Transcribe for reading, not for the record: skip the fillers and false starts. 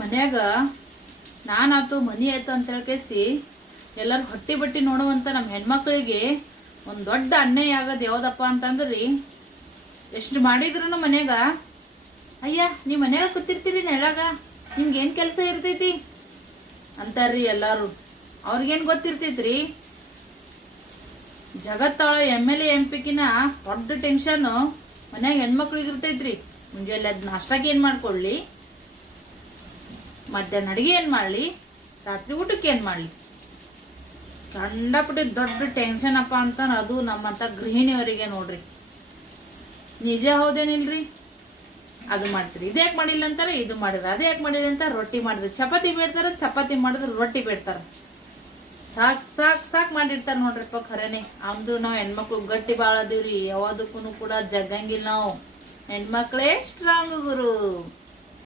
ಮನ್ಯಾಗ ನಾನಾತು ಮನಿ ಆಯ್ತು ಅಂತ ಹೇಳ್ಕೇಸಿ ಎಲ್ಲರೂ ಹೊಟ್ಟಿ ಬಟ್ಟಿ ನೋಡುವಂತ ನಮ್ಮ ಹೆಣ್ಮಕ್ಳಿಗೆ ಒಂದು ದೊಡ್ಡ ಅನ್ಯಾಯ ಆಗೋದು ಯಾವ್ದಪ್ಪ ಅಂತಂದ್ರಿ, ಎಷ್ಟು ಮಾಡಿದ್ರು ಮನ್ಯಾಗ ಅಯ್ಯ ನೀ ಮನ್ಯಾಗ ಕೂತಿರ್ತೀರಿ ನೆಳಾಗ, ನಿಮ್ಗೇನು ಕೆಲಸ ಇರ್ತೈತಿ ಅಂತಾರ್ರಿ ಎಲ್ಲಾರು. ಅವ್ರಿಗೇನು ಗೊತ್ತಿರ್ತೈತ್ರಿ, ಜಗತ್ತಾಳ MLA MP ದೊಡ್ಡ ಟೆನ್ಷನ್ ಮನ್ಯಾಗ ಹೆಣ್ಮಕ್ಳಿಗೆ ಇರ್ತೈತ್ರಿ. ಮುಂಜಾನೆ ಅದು ನಾಷ್ಟಾಗ ಏನು ಮಾಡ್ಕೊಳ್ಳಿ, ಮಧ್ಯಾಹ್ನ ಅಡಿಗೆ ಏನು ಮಾಡಲಿ, ರಾತ್ರಿ ಊಟಕ್ಕೆ ಏನು ಮಾಡಲಿ, ಕಂಡಪಟ್ಟಿ ದೊಡ್ಡ ಟೆನ್ಷನ್ ಅಪ್ಪ ಅಂತ ಅದು ನಮ್ಮಂತ ಗೃಹಿಣಿಯವರಿಗೆ ನೋಡ್ರಿ. ನಿಜ ಹೌದೇನಿಲ್ರಿ? ಅದು ಮಾಡ್ತೀರಿ, ಇದು ಯಾಕೆ ಮಾಡಿಲ್ಲ ಅಂತಾರೆ, ಇದು ಮಾಡಿದ್ರೆ ಅದು ಯಾಕೆ ಮಾಡಿಲ್ಲ ಅಂತ ರೊಟ್ಟಿ ಮಾಡಿದ್ರೆ ಚಪಾತಿ ಬೇಡ್ತಾರೆ, ಚಪಾತಿ ಮಾಡಿದ್ರೆ ರೊಟ್ಟಿ ಬೇಡ್ತಾರೆ. ಸಾಕ್ ಸಾಕ್ ಸಾಕ್ ಮಾಡಿರ್ತಾರೆ ನೋಡ್ರಿಪ್ಪ. ಖರೇನೆ ಅಂದ್ರು ನಾವು ಹೆಣ್ಮಕ್ಳು ಗಟ್ಟಿ ಬಾಳ ಅದೀವ್ರಿ, ಯಾವ್ದಕ್ಕೂ ಕೂಡ ಜಗ್ಗಂಗಿಲ್ಲ ನಾವು. ಹೆಣ್ಮಕ್ಳೇ ಸ್ಟ್ರಾಂಗ್ ಗುರು.